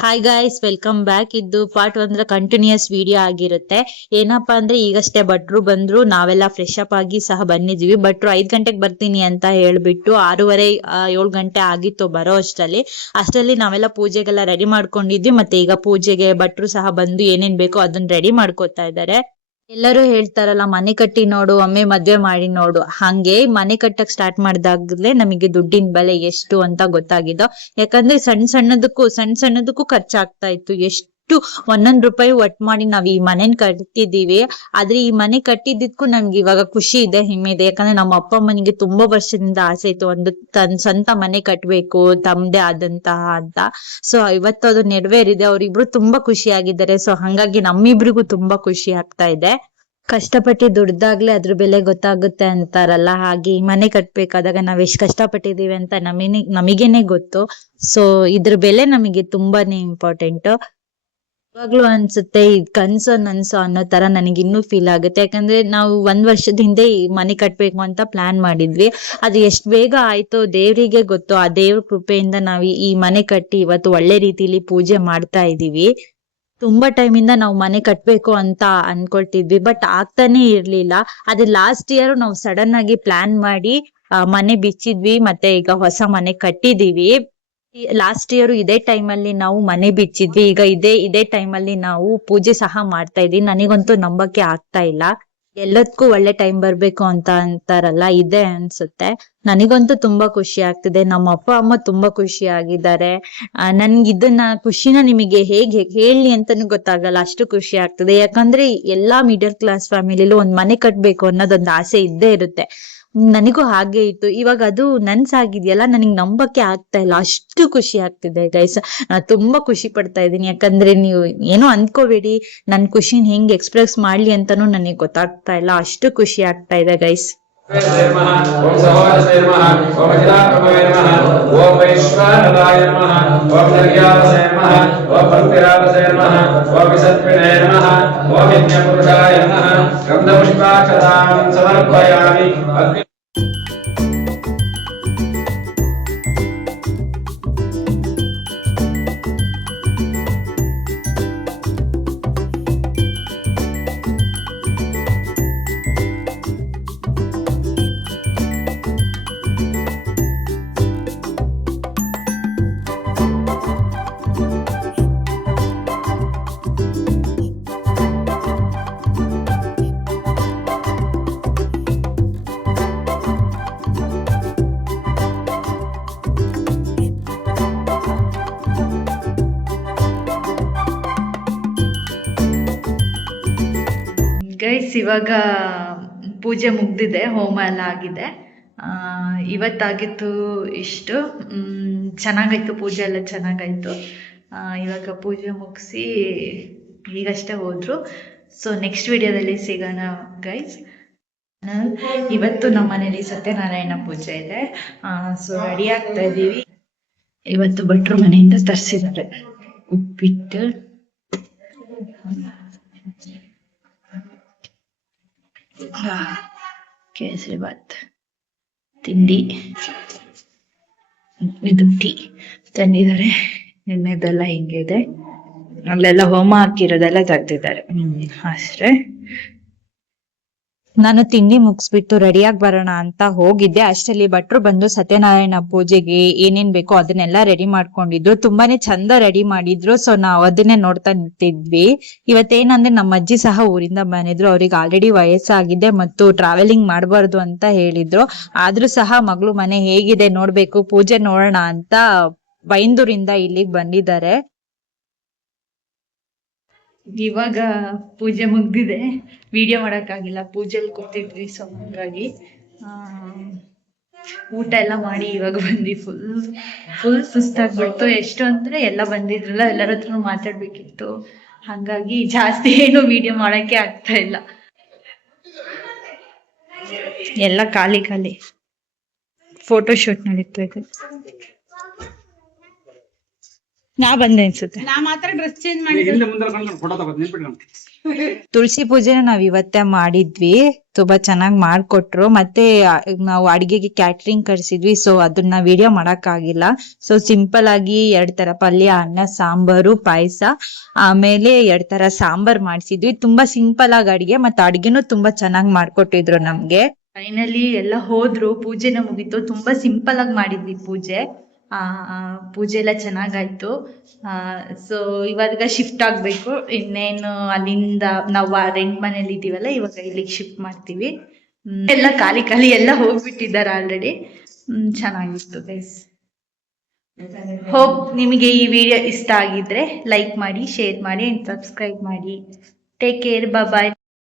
Hi guys, welcome back. ಇದು part 1 continuous video ಆಗಿರುತ್ತೆ. ಏನಪ್ಪಾ ಅಂದ್ರೆ ಈಗಷ್ಟೇ ಭಟ್ರು ಬಂದ್ರು, ನಾವೆಲ್ಲ ಫ್ರೆಶ್ ಅಪ್ ಆಗಿ ಸಹ ಬಂದಿದ್ವಿ. ಭಟ್ರು 5 ಗಂಟೆಗೆ ಬರ್ತೀನಿ ಅಂತ ಹೇಳ್ಬಿಟ್ಟು 6:30 7 ಗಂಟೆ ಆಗಿತ್ತು ಬರೋ ಅಷ್ಟರಲ್ಲಿ ನಾವೆಲ್ಲ ಪೂಜೆಗೆಲ್ಲ ರೆಡಿ ಮಾಡ್ಕೊಂಡಿದ್ವಿ. ಮತ್ತೆ ಈಗ ಪೂಜೆಗೆ ಭಟ್ರು ಸಹ ಬಂದು ಏನೇನ್ ಬೇಕೋ ಅದನ್ನ ರೆಡಿ ಮಾಡ್ಕೊತಾ ಇದ್ದಾರೆ. ಎಲ್ಲರೂ ಹೇಳ್ತಾರಲ್ಲ, ಮನೆ ಕಟ್ಟಿ ನೋಡು ಒಮ್ಮೆ ಮದ್ವೆ ಮಾಡಿ ನೋಡು. ಹಂಗೆ ಮನೆ ಕಟ್ಟಕ್ ಸ್ಟಾರ್ಟ್ ಮಾಡಿದಾಗ್ಲೇ ನಮಗೆ ದುಡ್ಡಿನ ಬೆಲೆ ಎಷ್ಟು ಅಂತ ಗೊತ್ತಾಗಿದ್ದು. ಯಾಕಂದ್ರೆ ಸಣ್ಣ ಸಣ್ಣದಕ್ಕೂ ಖರ್ಚಾಗ್ತಾ ಇತ್ತು. ಎಷ್ಟು ಒಂದೊಂದ್ ರೂಪಾಯಿ ಒಟ್ ಮಾಡಿ ನಾವ್ ಈ ಮನೇನ್ ಕಟ್ಟಿದೀವಿ. ಆದ್ರೆ ಈ ಮನೆ ಕಟ್ಟಿದ್ದಕ್ಕೂ ನಮ್ಗೆ ಇವಾಗ ಖುಷಿ ಇದೆ, ಹೆಮ್ಮೆ ಇದೆ. ಯಾಕಂದ್ರೆ ನಮ್ಮ ಅಪ್ಪ ಅಮ್ಮನಿಗೆ ತುಂಬಾ ವರ್ಷದಿಂದ ಆಸೆ ಇತ್ತು, ಒಂದು ಸ್ವಂತ ಮನೆ ಕಟ್ಬೇಕು ತಮ್ದೇ ಆದಂತಹ ಅಂತ. ಸೊ ಇವತ್ತು ಅದು ನೆರವೇರಿದೆ. ಅವ್ರಿಬ್ರು ತುಂಬಾ ಖುಷಿಯಾಗಿದ್ದಾರೆ. ಸೊ ಹಂಗಾಗಿ ನಮ್ಮಿಬ್ರಿಗೂ ತುಂಬಾ ಖುಷಿ ಆಗ್ತಾ ಇದೆ. ಕಷ್ಟಪಟ್ಟು ದುಡ್ದಾಗ್ಲೇ ಅದ್ರ ಬೆಲೆ ಗೊತ್ತಾಗುತ್ತೆ ಅಂತಾರಲ್ಲ, ಹಾಗೆ ಈ ಮನೆ ಕಟ್ಬೇಕಾದಾಗ ನಾವ್ ಎಷ್ಟ್ ಕಷ್ಟಪಟ್ಟಿದೀವಿ ಅಂತ ನಮಗೇನೆ ಗೊತ್ತು. ಸೊ ಇದ್ರ ಬೆಲೆ ನಮಗೆ ತುಂಬಾನೇ ಇಂಪಾರ್ಟೆಂಟ್. ಇವಾಗ್ಲೂ ಅನ್ಸುತ್ತೆ, ಇದ್ ಕನ್ಸೋ ನನ್ಸೋ ಅನ್ನೋ ತರ ನನಗೆ ಇನ್ನೂ ಫೀಲ್ ಆಗುತ್ತೆ. ಯಾಕಂದ್ರೆ ನಾವು 1 ವರ್ಷದ ಹಿಂದೆ ಈ ಮನೆ ಕಟ್ಬೇಕು ಅಂತ ಪ್ಲಾನ್ ಮಾಡಿದ್ವಿ. ಅದು ಎಷ್ಟ್ ಬೇಗ ಆಯ್ತೋ ದೇವ್ರಿಗೆ ಗೊತ್ತು. ಆ ದೇವ್ರ ಕೃಪೆಯಿಂದ ನಾವ್ ಈ ಮನೆ ಕಟ್ಟಿ ಇವತ್ತು ಒಳ್ಳೆ ರೀತಿಲಿ ಪೂಜೆ ಮಾಡ್ತಾ ಇದೀವಿ. ತುಂಬಾ ಟೈಮ್ ಇಂದ ನಾವು ಮನೆ ಕಟ್ಬೇಕು ಅಂತ ಅನ್ಕೊಳ್ತಿದ್ವಿ, ಬಟ್ ಆಗ್ತಾನೆ ಇರ್ಲಿಲ್ಲ. ಅದೇ ಲಾಸ್ಟ್ ಇಯರ್ ನಾವು ಸಡನ್ ಆಗಿ ಪ್ಲಾನ್ ಮಾಡಿ ಮನೆ ಬಿಚ್ಚಿದ್ವಿ. ಮತ್ತೆ ಈಗ ಹೊಸ ಮನೆ ಕಟ್ಟಿದೀವಿ. ಲಾಸ್ಟ್ ಇಯರ್ ಇದೇ ಟೈಮ್ ಅಲ್ಲಿ ನಾವು ಮನೆ ಬಿಚ್ಚಿದ್ವಿ. ಈಗ ಇದೇ ಟೈಮ್ ಅಲ್ಲಿ ನಾವು ಪೂಜೆ ಸಹ ಮಾಡ್ತಾ ಇದೀವಿ. ನನಗಂತೂ ನಂಬಕ್ಕೆ ಆಗ್ತಾ ಇಲ್ಲ. ಎಲ್ಲದಕ್ಕೂ ಒಳ್ಳೆ ಟೈಮ್ ಬರ್ಬೇಕು ಅಂತ ಅಂತಾರಲ್ಲ, ಇದೆ ಅನ್ಸುತ್ತೆ. ನನಗಂತೂ ತುಂಬಾ ಖುಷಿ ಆಗ್ತಿದೆ. ನಮ್ಮ ಅಪ್ಪ ಅಮ್ಮ ತುಂಬಾ ಖುಷಿ ಆಗಿದ್ದಾರೆ. ನನ್ಗೆ ಇದನ್ನ ಖುಷಿನ ನಿಮಗೆ ಹೇಗೆ ಹೇಳಿ ಅಂತಾನು ಗೊತ್ತಾಗಲ್ಲ, ಅಷ್ಟು ಖುಷಿ ಆಗ್ತದೆ. ಯಾಕಂದ್ರೆ ಎಲ್ಲಾ ಮಿಡಲ್ ಕ್ಲಾಸ್ ಫ್ಯಾಮಿಲಿಲೂ ಒಂದ್ ಮನೆ ಕಟ್ಬೇಕು ಅನ್ನೋದೊಂದು ಆಸೆ ಇದ್ದೇ ಇರುತ್ತೆ. ನನಗೂ ಹಾಗೆ ಇತ್ತು. ಇವಾಗ ಅದು ನನ್ಸಾಗಿದ್ಯಲ್ಲ, ನನಗ್ ನಂಬಕ್ಕೆ ಆಗ್ತಾ ಇಲ್ಲ, ಅಷ್ಟು ಖುಷಿ ಆಗ್ತಿದೆ ಗೈಸ್. ತುಂಬಾ ಖುಷಿ ಪಡ್ತಾ ಇದ್ದೀನಿ. ಯಾಕಂದ್ರೆ ನೀವು ಏನೋ ಅಂದ್ಕೋಬೇಡಿ, ನನ್ ಖುಷಿನ ಹೆಂಗ್ ಎಕ್ಸ್ಪ್ರೆಸ್ ಮಾಡ್ಲಿ ಅಂತಾನು ನನಗೆ ಗೊತ್ತಾಗ್ತಾ ಇಲ್ಲ, ಅಷ್ಟು ಖುಷಿ ಆಗ್ತಾ ಇದೆ ಗೈಸ್. ಓಂ ಸಹೋದರೇ ನಮಃ, ಓಂ ಅಖಿಲಾಂಡವೇ ನಮಃ, ಓಂ ವೈಶ್ವಾನರಾಯ ನಮಃ, ಓಂ ನಿರ್ಯಾಸೇ ನಮಃ, ಓಂ ಭಕ್ತಿರಾಸೇ ನಮಃ, ಓಂ ವಿಸತ್ಪಿಣೇ ನಮಃ, ಓಂ ಯಜ್ಞಪುರುಷಾಯ ನಮಃ. ಗಂಧಪುಷ್ಪಾಕ್ಷತಾಂ ಸಮರ್ಪಯಾಮಿ. ಗೈಸ್, ಇವಾಗ ಪೂಜೆ ಮುಗ್ದಿದೆ, ಹೋಮ ಎಲ್ಲ ಆಗಿದೆ. ಇವತ್ತಾಗಿತ್ತು ಇಷ್ಟು. ಚೆನ್ನಾಗಾಯ್ತು, ಪೂಜೆ ಎಲ್ಲ ಚೆನ್ನಾಗಾಯ್ತು. ಇವಾಗ ಪೂಜೆ ಮುಗಿಸಿ ಈಗಷ್ಟೇ ಹೋದ್ರು. ಸೊ ನೆಕ್ಸ್ಟ್ ವಿಡಿಯೋದಲ್ಲಿ ಸಿಗೋಣ ಗೈಸ್. ಇವತ್ತು ನಮ್ಮ ಮನೇಲಿ ಸತ್ಯನಾರಾಯಣ ಪೂಜೆ ಇದೆ. ಸೊ ರೆಡಿ ಆಗ್ತಾ ಇದ್ದೀವಿ. ಇವತ್ತು ಭಟ್ರು ಮನೆಯಿಂದ ತರಿಸಿದ್ದಾರೆ ಉಪ್ಪಿಟ್ಟು, ಕೇಸರಿ ಬಾತ್, ತಿಂಡಿ, ಇದು ಟೀ ತಂದಿದ್ದಾರೆ. ಇನ್ನೆದೆಲ್ಲ ಹಿಂಗೆ ಇದೆ. ಅಲ್ಲೆಲ್ಲ ಹೋಮ ಹಾಕಿರೋದೆಲ್ಲ ತೆಗ್ದಿದ್ದಾರೆ. ಅಷ್ಟೇ. ನಾನು ತಿಂಡಿ ಮುಗಿಸ್ಬಿಟ್ಟು ರೆಡಿಯಾಗಿ ಬರೋಣ ಅಂತ ಹೋಗಿದ್ದೆ. ಅಷ್ಟರಲ್ಲಿ ಭಟ್ರು ಬಂದು ಸತ್ಯನಾರಾಯಣ ಪೂಜೆಗೆ ಏನೇನ್ ಬೇಕೋ ಅದನ್ನೆಲ್ಲ ರೆಡಿ ಮಾಡ್ಕೊಂಡಿದ್ರು. ತುಂಬಾನೇ ಚಂದ ರೆಡಿ ಮಾಡಿದ್ರು. ಸೊ ನಾವ್ ಅದನ್ನೇ ನೋಡ್ತಾ ನಿಂತಿದ್ವಿ. ಇವತ್ತೇನಂದ್ರೆ ನಮ್ಮ ಅಜ್ಜಿ ಸಹ ಊರಿಂದ ಬಂದಿದ್ರು. ಅವ್ರಿಗೆ ಆಲ್ರೆಡಿ ವಯಸ್ಸಾಗಿದೆ ಮತ್ತು ಟ್ರಾವೆಲಿಂಗ್ ಮಾಡಬಾರ್ದು ಅಂತ ಹೇಳಿದ್ರು. ಆದ್ರೂ ಸಹ ಮಗಳು ಮನೆ ಹೇಗಿದೆ ನೋಡ್ಬೇಕು, ಪೂಜೆ ನೋಡೋಣ ಅಂತ ಬೈಂದೂರಿಂದ ಇಲ್ಲಿಗೆ ಬಂದಿದ್ದಾರೆ. ಇವಾಗ ಪೂಜೆ ಮುಗ್ದಿದೆ, ವಿಡಿಯೋ ಮಾಡೋಕ್ಕಾಗಿಲ್ಲ, ಪೂಜೆಲಿ ಕೂತಿದ್ವಿ. ಸೊ ಹಂಗಾಗಿ ಊಟ ಎಲ್ಲ ಮಾಡಿ ಇವಾಗ ಬಂದು ಫುಲ್ ಸುಸ್ತಾಗ್ಬಿಡ್ತು. ಎಷ್ಟು ಅಂದ್ರೆ ಎಲ್ಲ ಬಂದಿದ್ರಲ್ಲ, ಎಲ್ಲರ ಹತ್ರ ಮಾತಾಡ್ಬೇಕಿತ್ತು. ಹಂಗಾಗಿ ಜಾಸ್ತಿ ಏನು ವಿಡಿಯೋ ಮಾಡೋಕ್ಕೆ ಆಗ್ತಾ ಇಲ್ಲ, ಎಲ್ಲ ಖಾಲಿ ಫೋಟೋ ಶೂಟ್ ನಡೀತಾ ಇದೆ. ನಾ ಬಂದೆ ಅನ್ಸುತ್ತೆ. ನಾ ಮಾತ್ರ ಡ್ರೆಸ್ ಚೇಂಜ್ ಮಾಡಿದ್ದೆ. ತುಳಸಿ ಪೂಜೆನ ನಾವ್ ಇವತ್ತೇ ಮಾಡಿದ್ವಿ, ತುಂಬಾ ಚೆನ್ನಾಗ್ ಮಾಡ್ಕೊಟ್ರು. ಮತ್ತೆ ನಾವು ಅಡಿಗೆಗೆ ಕ್ಯಾಟ್ರಿಂಗ್ ಕರ್ಸಿದ್ವಿ, ಸೊ ಅದನ್ನ ವಿಡಿಯೋ ಮಾಡಕ್ ಆಗಿಲ್ಲ. ಸೊ ಸಿಂಪಲ್ ಆಗಿ 2 ತರ ಪಲ್ಯ, ಅನ್ನ, ಸಾಂಬಾರು, ಪಾಯಸ, ಆಮೇಲೆ 2 ತರ ಸಾಂಬಾರ್ ಮಾಡ್ಸಿದ್ವಿ. ತುಂಬಾ ಸಿಂಪಲ್ ಆಗಿ ಅಡಿಗೆ, ಮತ್ತೆ ಅಡಿಗೆನೂ ತುಂಬಾ ಚೆನ್ನಾಗ್ ಮಾಡ್ಕೊಟ್ಟಿದ್ರು ನಮ್ಗೆ. ಫೈನಲಿ ಎಲ್ಲ ಹೋದ್ರು, ಪೂಜೆನ ಮುಗೀತು. ತುಂಬಾ ಸಿಂಪಲ್ ಆಗಿ ಮಾಡಿದ್ವಿ ಪೂಜೆ. ಪೂಜೆ ಎಲ್ಲ ಚೆನ್ನಾಗಾಯ್ತು. ಸೊ ಇವಾಗ ಶಿಫ್ಟ್ ಆಗ್ಬೇಕು. ಇನ್ನೇನು ಅಲ್ಲಿಂದ ನಾವು ರೆಂಟ್ ಮನೇಲಿ ಇದೀವಲ್ಲ, ಇವಾಗ ಇಲ್ಲಿಗೆ ಶಿಫ್ಟ್ ಮಾಡ್ತೀವಿ. ಎಲ್ಲ ಖಾಲಿ ಎಲ್ಲ ಹೋಗ್ಬಿಟ್ಟಿದ್ದಾರೆ ಆಲ್ರೆಡಿ. ಚೆನ್ನಾಗಿತ್ತು ಗೈಸ್. ಹೋಪ್ ನಿಮಗೆ ಈ ವಿಡಿಯೋ ಇಷ್ಟ ಆಗಿದ್ರೆ ಲೈಕ್ ಮಾಡಿ, ಶೇರ್ ಮಾಡಿ, ಸಬ್ಸ್ಕ್ರೈಬ್ ಮಾಡಿ. ಟೇಕ್ ಕೇರ್, ಬಾಯ್.